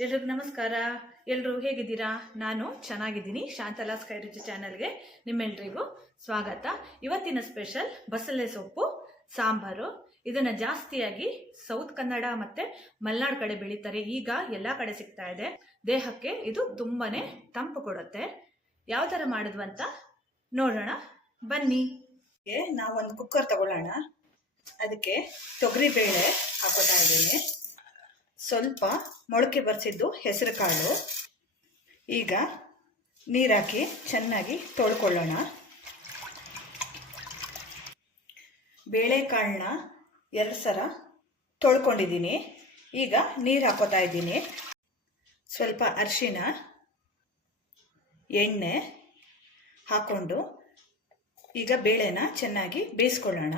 ಎಲ್ರಿಗೂ ನಮಸ್ಕಾರ. ಎಲ್ಲರೂ ಹೇಗಿದ್ದೀರಾ? ನಾನು ಚೆನ್ನಾಗಿದ್ದೀನಿ. ಶಾಂತಲಾ ಸ್ಕೈ ರುಚಿ ಚಾನಲ್ಗೆ ನಿಮ್ಮೆಲ್ರಿಗೂ ಸ್ವಾಗತ. ಇವತ್ತಿನ ಸ್ಪೆಷಲ್ ಬಸಳೆ ಸೊಪ್ಪು ಸಾಂಬಾರು. ಇದನ್ನ ಜಾಸ್ತಿಯಾಗಿ ಸೌತ್ ಕನ್ನಡ ಮತ್ತೆ ಮಲೆನಾಡು ಕಡೆ ಬೆಳೀತಾರೆ. ಈಗ ಎಲ್ಲ ಕಡೆ ಸಿಗ್ತಾ ಇದೆ. ದೇಹಕ್ಕೆ ಇದು ತುಂಬಾನೇ ತಂಪು ಕೊಡುತ್ತೆ. ಯಾವ ತರ ಮಾಡಿದ್ವು ಅಂತ ನೋಡೋಣ ಬನ್ನಿ. ನಾವು ಒಂದು ಕುಕ್ಕರ್ ತಗೊಳ್ಳೋಣ. ಅದಕ್ಕೆ ತೊಗರಿ ಬೇಳೆ ಹಾಕೋತಾ ಇದ್ದೀನಿ. ಸ್ವಲ್ಪ ಮೊಳಕೆ ಬರಿಸಿದ್ದು ಹೆಸರು ಕಾಳು. ಈಗ ನೀರಾಕಿ ಚೆನ್ನಾಗಿ ತೊಳ್ಕೊಳ್ಳೋಣ. ಬೇಳೆಕಾಳನ್ನ 2 ಸಲ ತೊಳ್ಕೊಂಡಿದ್ದೀನಿ. ಈಗ ನೀರು ಹಾಕೋತಾ ಇದ್ದೀನಿ. ಸ್ವಲ್ಪ ಅರಿಶಿನ, ಎಣ್ಣೆ ಹಾಕೊಂಡು ಈಗ ಬೇಳೆನ ಚೆನ್ನಾಗಿ ಬೇಯಿಸ್ಕೊಳ್ಳೋಣ.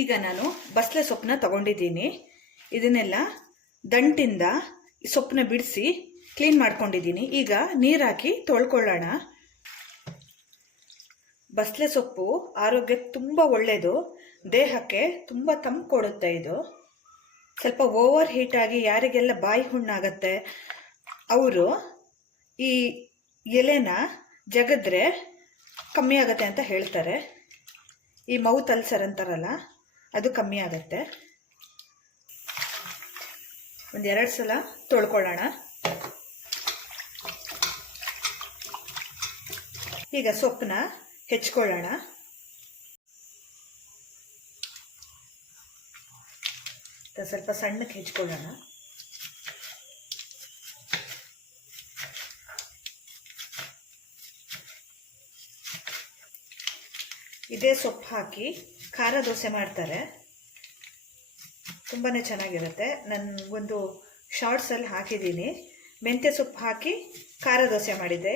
ಈಗ ನಾನು ಬಸಳೆ ಸೊಪ್ಪನ್ನ ತಗೊಂಡಿದ್ದೀನಿ. ಇದನ್ನೆಲ್ಲ ದಂಟಿಂದ ಸೊಪ್ಪನ್ನ ಬಿಡಿಸಿ ಕ್ಲೀನ್ ಮಾಡ್ಕೊಂಡಿದ್ದೀನಿ. ಈಗ ನೀರು ಹಾಕಿ ತೊಳ್ಕೊಳ್ಳೋಣ. ಬಸಳೆ ಸೊಪ್ಪು ಆರೋಗ್ಯಕ್ಕೆ ತುಂಬ ಒಳ್ಳೆಯದು. ದೇಹಕ್ಕೆ ತುಂಬ ತಂಪು ಕೊಡುತ್ತೆ. ಇದು ಸ್ವಲ್ಪ ಓವರ್ ಹೀಟ್ ಆಗಿ ಯಾರಿಗೆಲ್ಲ ಬಾಯಿ ಹುಣ್ಣಾಗತ್ತೆ ಅವರು ಈ ಎಲೆನ ಜಗದ್ರೆ ಕಮ್ಮಿ ಆಗತ್ತೆ ಅಂತ ಹೇಳ್ತಾರೆ. ಈ ಮೌತ್ ಅಲ್ಸರ್ ಅಂತಾರಲ್ಲ, ಅದು ಕಮ್ಮಿ ಆಗುತ್ತೆ. 1-2 ಸಲ ತೊಳ್ಕೊಳ್ಳೋಣ. ಈಗ ಸೊಪ್ಪನ್ನ ಹೆಚ್ಕೊಳ್ಳೋಣ. ಸ್ವಲ್ಪ ಸಣ್ಣಕ್ಕೆ ಹೆಚ್ಕೊಳ್ಳೋಣ. ಇದೇ ಸೊಪ್ಪು ಹಾಕಿ ಖಾರ ದೋಸೆ ಮಾಡ್ತಾರೆ, ತುಂಬಾ ಚೆನ್ನಾಗಿರುತ್ತೆ. ನನಗೊಂದು ಶಾರ್ಟ್ಸಲ್ಲಿ ಹಾಕಿದ್ದೀನಿ. ಮೆಂತ್ಯ ಸೊಪ್ಪು ಹಾಕಿ ಖಾರ ದೋಸೆ ಮಾಡಿದ್ದೆ.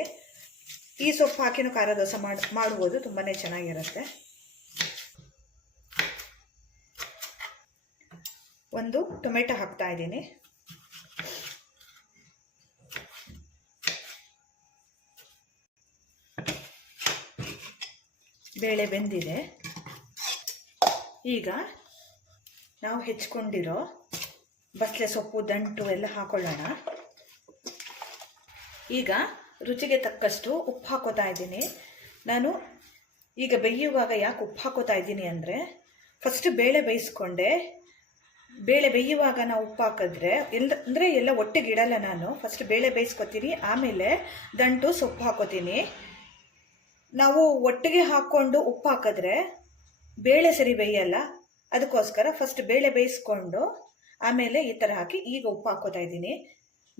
ಈ ಸೊಪ್ಪು ಹಾಕಿನೂ ಖಾರ ದೋಸೆ ಮಾಡ್ಬೋದು, ತುಂಬಾ ಚೆನ್ನಾಗಿರುತ್ತೆ. ಒಂದು ಟೊಮೆಟೊ ಹಾಕ್ತಾ ಇದ್ದೀನಿ. ಬೇಳೆ ಬೆಂದಿದೆ. ಈಗ ನಾವು ಹೆಚ್ಕೊಂಡಿರೋ ಬಸಳೆ ಸೊಪ್ಪು ದಂಟು ಎಲ್ಲ ಹಾಕೊಳ್ಳೋಣ. ಈಗ ರುಚಿಗೆ ತಕ್ಕಷ್ಟು ಉಪ್ಪು ಹಾಕೋತಾ ಇದ್ದೀನಿ. ನಾನು ಈಗ ಬೇಯುವಾಗ ಯಾಕೆ ಉಪ್ಪು ಹಾಕೋತಾ ಇದ್ದೀನಿ ಅಂದರೆ, ಫಸ್ಟ್ ಬೇಳೆ ಬೇಯಿಸ್ಕೊಂಡೆ. ಬೇಳೆ ಬೇಯುವಾಗ ನಾವು ಉಪ್ಪು ಹಾಕಿದ್ರೆ ಎಲ್ಲ ಒಟ್ಟಿಗೆ ಇಡಲ್ಲ. ನಾನು ಫಸ್ಟ್ ಬೇಳೆ ಬೇಯಿಸ್ಕೊತೀನಿ, ಆಮೇಲೆ ದಂಟು ಸೊಪ್ಪು ಹಾಕೋತೀನಿ. ನಾವು ಒಟ್ಟಿಗೆ ಹಾಕ್ಕೊಂಡು ಉಪ್ಪು ಹಾಕಿದ್ರೆ ಬೇಳೆ ಸರಿ ಬೇಯಲ್ಲ. ಅದಕ್ಕೋಸ್ಕರ ಫಸ್ಟ್ ಬೇಳೆ ಬೇಯಿಸ್ಕೊಂಡು ಆಮೇಲೆ ಈ ಥರ ಹಾಕಿ ಈಗ ಉಪ್ಪು ಹಾಕೋತಾ ಇದ್ದೀನಿ.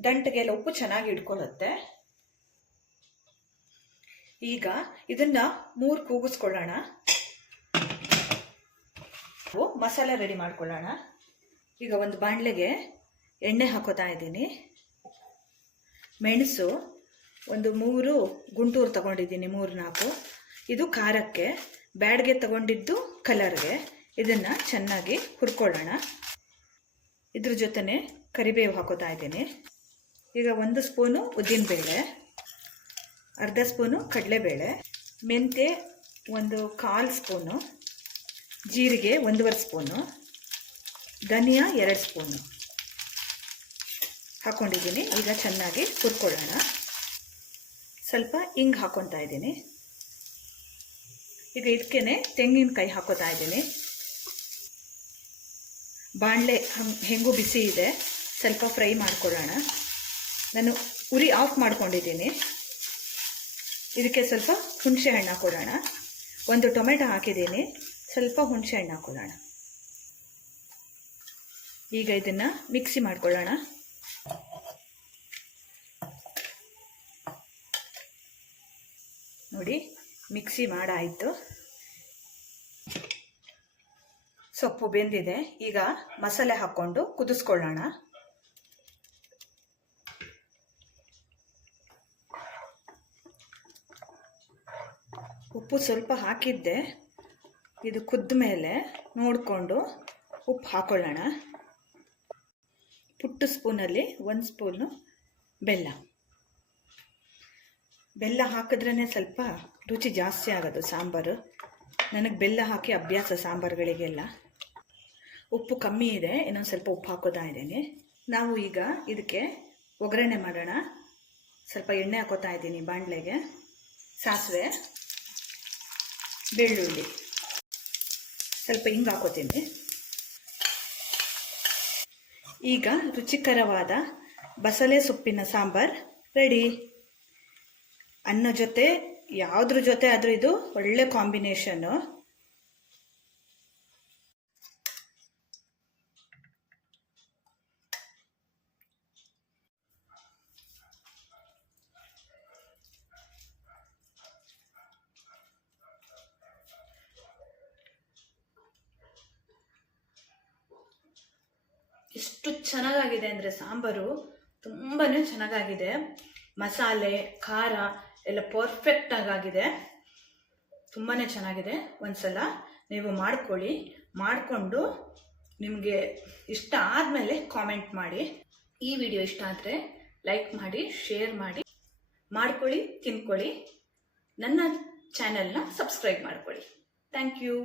ದಂಟಿಗೆಲ್ಲ ಉಪ್ಪು ಚೆನ್ನಾಗಿ ಇಟ್ಕೊಳ್ಳುತ್ತೆ. ಈಗ ಇದನ್ನ 3 ಕೂಗಿಸ್ಕೊಳ್ಳೋಣ. ಮಸಾಲೆ ರೆಡಿ ಮಾಡ್ಕೊಳ್ಳೋಣ. ಈಗ ಒಂದು ಬಾಣಲೆಗೆ ಎಣ್ಣೆ ಹಾಕೋತಾ ಇದ್ದೀನಿ. ಮೆಣಸು ಒಂದು 3 ಗುಂಟೂರು ತಗೊಂಡಿದ್ದೀನಿ, 3-4. ಇದು ಖಾರಕ್ಕೆ, ಬ್ಯಾಡ್ಗೆ ತಗೊಂಡಿದ್ದು ಕಲರ್ಗೆ. ಇದನ್ನು ಚೆನ್ನಾಗಿ ಹುರ್ಕೊಳ್ಳೋಣ. ಇದ್ರ ಜೊತೆನೆ ಕರಿಬೇವು ಹಾಕೋತಾ ಇದ್ದೀನಿ. ಈಗ 1 ಸ್ಪೂನು ಉದ್ದಿನಬೇಳೆ, ಅರ್ಧ ಸ್ಪೂನು ಕಡಲೆಬೇಳೆ, ಮೆಂತ್ಯ 1/4 ಸ್ಪೂನು, ಜೀರಿಗೆ 1/2 ಸ್ಪೂನು, ಧನಿಯಾ 2 ಸ್ಪೂನು ಹಾಕ್ಕೊಂಡಿದ್ದೀನಿ. ಈಗ ಚೆನ್ನಾಗಿ ಹುರ್ಕೊಳ್ಳೋಣ. ಸ್ವಲ್ಪ ಹಿಂಗೆ ಹಾಕೊತಾ ಇದ್ದೀನಿ. ಈಗ ಇದಕ್ಕೇನೆ ತೆಂಗಿನಕಾಯಿ ಹಾಕೋತಾ ಇದ್ದೀನಿ. ಬಾಣಲೆ ಹೆಂಗೂ ಬಿಸಿ ಇದೆ, ಸ್ವಲ್ಪ ಫ್ರೈ ಮಾಡ್ಕೊಳ್ಳೋಣ. ನಾನು ಉರಿ ಆಫ್ ಮಾಡ್ಕೊಂಡಿದ್ದೀನಿ. ಇದಕ್ಕೆ ಸ್ವಲ್ಪ ಹುಣಸೆ ಹಣ್ಣು ಹಾಕೊಳ್ಳೋಣ. 1 ಟೊಮೆಟೊ ಹಾಕಿದ್ದೀನಿ, ಸ್ವಲ್ಪ ಹುಣಸೆ ಹಣ್ಣು ಹಾಕೊಳ್ಳೋಣ. ಈಗ ಇದನ್ನು ಮಿಕ್ಸಿ ಮಾಡ್ಕೊಳ್ಳೋಣ. ನೋಡಿ, ಮಿಕ್ಸಿ ಮಾಡಾಯಿತು. ಸೊಪ್ಪು ಬೆಂದಿದೆ. ಈಗ ಮಸಾಲೆ ಹಾಕ್ಕೊಂಡು ಕುದಿಸ್ಕೊಳ್ಳೋಣ. ಉಪ್ಪು ಸ್ವಲ್ಪ ಹಾಕಿದ್ದೆ. ಇದು ಕುದ್ದ ಮೇಲೆ ನೋಡಿಕೊಂಡು ಉಪ್ಪು ಹಾಕೊಳ್ಳೋಣ. ಪುಟ್ಟ ಸ್ಪೂನಲ್ಲಿ 1 ಸ್ಪೂನು ಬೆಲ್ಲ. ಬೆಲ್ಲ ಹಾಕಿದ್ರೇ ಸ್ವಲ್ಪ ರುಚಿ ಜಾಸ್ತಿ ಆಗೋದು ಸಾಂಬಾರು. ನನಗೆ ಬೆಲ್ಲ ಹಾಕಿ ಅಭ್ಯಾಸ ಸಾಂಬಾರುಗಳಿಗೆಲ್ಲ. ಉಪ್ಪು ಕಮ್ಮಿ ಇದೆ, ಇನ್ನೊಂದು ಸ್ವಲ್ಪ ಉಪ್ಪು ಹಾಕೋತಾ ಇದ್ದೀನಿ. ನಾವು ಈಗ ಇದಕ್ಕೆ ಒಗ್ಗರಣೆ ಮಾಡೋಣ. ಸ್ವಲ್ಪ ಎಣ್ಣೆ ಹಾಕೋತಾ ಇದ್ದೀನಿ ಬಾಣಲೆಗೆ. ಸಾಸಿವೆ, ಬೆಳ್ಳುಳ್ಳಿ, ಸ್ವಲ್ಪ ಹಿಂಗೆ ಹಾಕೋತೀನಿ. ಈಗ ರುಚಿಕರವಾದ ಬಸಳೆ ಸೊಪ್ಪಿನ ಸಾಂಬಾರ್ ರೆಡಿ. ಅನ್ನ ಜೊತೆ ಯಾವುದ್ರ ಜೊತೆ ಆದರೂ ಇದು ಒಳ್ಳೆ ಕಾಂಬಿನೇಷನ್ನು. ಎಷ್ಟು ಚೆನ್ನಾಗಾಗಿದೆ ಅಂದರೆ ಸಾಂಬಾರು ತುಂಬಾ ಚೆನ್ನಾಗಾಗಿದೆ. ಮಸಾಲೆ ಖಾರ ಎಲ್ಲ ಪರ್ಫೆಕ್ಟ್ ಆಗಿದೆ, ತುಂಬಾ ಚೆನ್ನಾಗಿದೆ. ಒಂದ್ಸಲ ನೀವು ಮಾಡ್ಕೊಳ್ಳಿ, ಮಾಡಿಕೊಂಡು ನಿಮಗೆ ಇಷ್ಟ ಆದಮೇಲೆ ಕಾಮೆಂಟ್ ಮಾಡಿ. ಈ ವಿಡಿಯೋ ಇಷ್ಟ ಆದರೆ ಲೈಕ್ ಮಾಡಿ, ಶೇರ್ ಮಾಡಿ, ಮಾಡ್ಕೊಳ್ಳಿ, ತಿನ್ಕೊಳ್ಳಿ. ನನ್ನ ಚಾನೆಲ್ನ ಸಬ್ಸ್ಕ್ರೈಬ್ ಮಾಡ್ಕೊಳ್ಳಿ. Thank you.